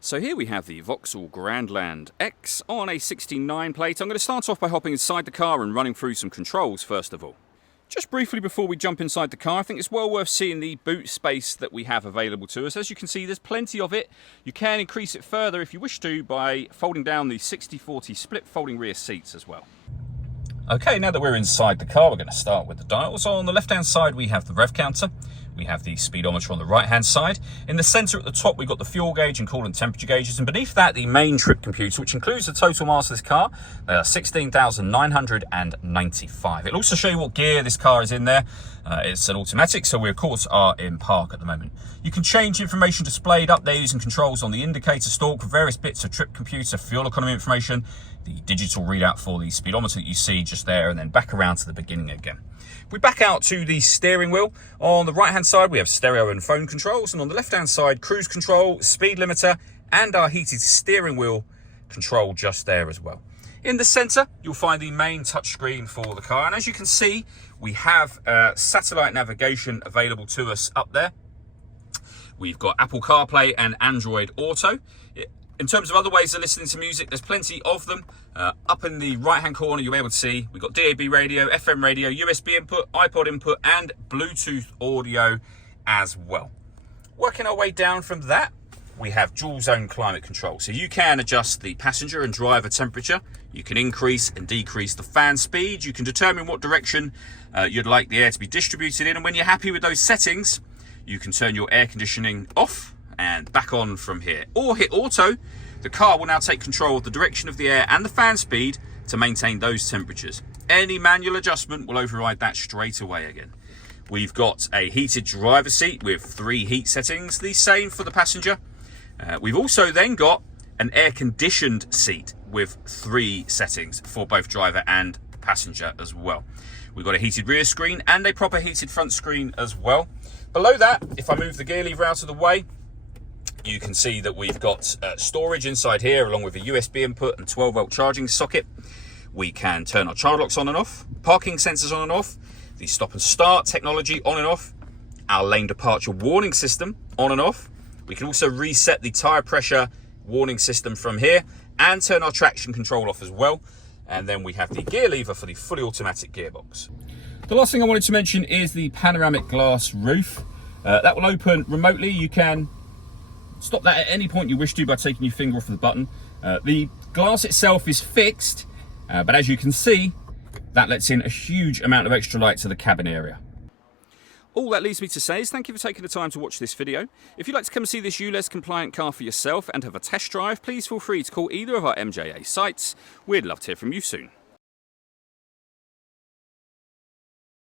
So here we have the Vauxhall Grandland X on a 69 plate. I'm going to start off by hopping inside the car and running through some controls first of all. Just briefly before we jump inside the car, I think it's well worth seeing the boot space that we have available to us. As you can see, there's plenty of it. You can increase it further if you wish to by folding down the 60/40 split folding rear seats as well. Okay, now that we're inside the car, we're going to start with the dials. On the left-hand side, we have the rev counter. We have the speedometer on the right-hand side. In the centre at the top, we've got the fuel gauge and coolant temperature gauges. And beneath that, the main trip computer, which includes the total miles of this car. They are 16,995. It'll also show you what gear this car is in there. It's an automatic, so we, of course, are in park at the moment. You can change information displayed up there using controls on the indicator stalk for various bits of trip computer, fuel economy information, the digital readout for the speedometer that you see just there, and then back around to the beginning again. If we back out to the steering wheel, on the right hand side we have stereo and phone controls, and on the left hand side cruise control, speed limiter, and our heated steering wheel control just there as well. In the centre you'll find the main touchscreen for the car, and as you can see we have satellite navigation available to us up there. We've got Apple Carplay and Android Auto. In terms of other ways of listening to music, there's plenty of them. Up in the right-hand corner, you'll be able to see we've got DAB radio, FM radio, USB input, iPod input, and Bluetooth audio as well. Working our way down from that, we have dual zone climate control. So you can adjust the passenger and driver temperature. You can increase and decrease the fan speed. You can determine what direction you'd like the air to be distributed in. And when you're happy with those settings, you can turn your air conditioning off and back on from here, or hit auto. The car will now take control of the direction of the air and the fan speed to maintain those temperatures. Any manual adjustment will override that straight away again. We've got a heated driver's seat with 3 heat settings, the same for the passenger. We've also then got an air-conditioned seat with 3 settings for both driver and passenger as well. We've got a heated rear screen and a proper heated front screen as well. Below that, if I move the gear lever out of the way, you can see that we've got storage inside here along with a USB input and 12-volt charging socket. We can turn our child locks on and off, parking sensors on and off, the stop and start technology on and off, our lane departure warning system on and off. We can also reset the tyre pressure warning system from here and turn our traction control off as well. And then we have the gear lever for the fully automatic gearbox. The last thing I wanted to mention is the panoramic glass roof. That will open remotely. You can stop that at any point you wish to by taking your finger off the button. The glass itself is fixed, but as you can see, that lets in a huge amount of extra light to the cabin area. All that leaves me to say is thank you for taking the time to watch this video. If you'd like to come see this ULEZ compliant car for yourself and have a test drive, please feel free to call either of our MJA sites. We'd love to hear from you soon.